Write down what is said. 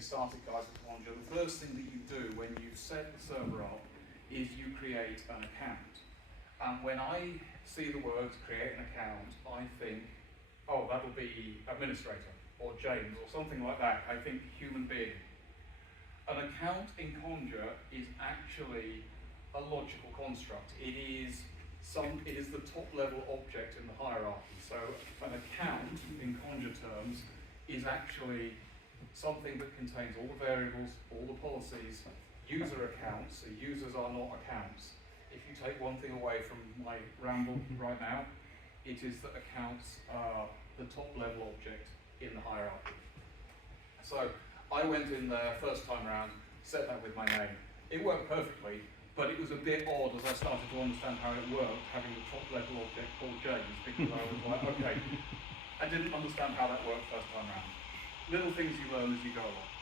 Static guys at Conjur, the first thing that you do when you set the server up is you create an account. And when I see the words create an account, I think, oh, that'll be administrator or James or something like that. I think human being. An account in Conjur is actually a logical construct. It is the top level object in the hierarchy. So an account in Conjur terms is actually something that contains all the variables, all the policies, user accounts. So users are not accounts. If you take one thing away from my ramble right now, it is that accounts are the top level object in the hierarchy. So I went in there first time around, set that with my name. It worked perfectly, but it was a bit odd as I started to understand how it worked, having the top level object called James, because I was like, okay, I didn't understand how that worked first time around. Little things you learn as you go along.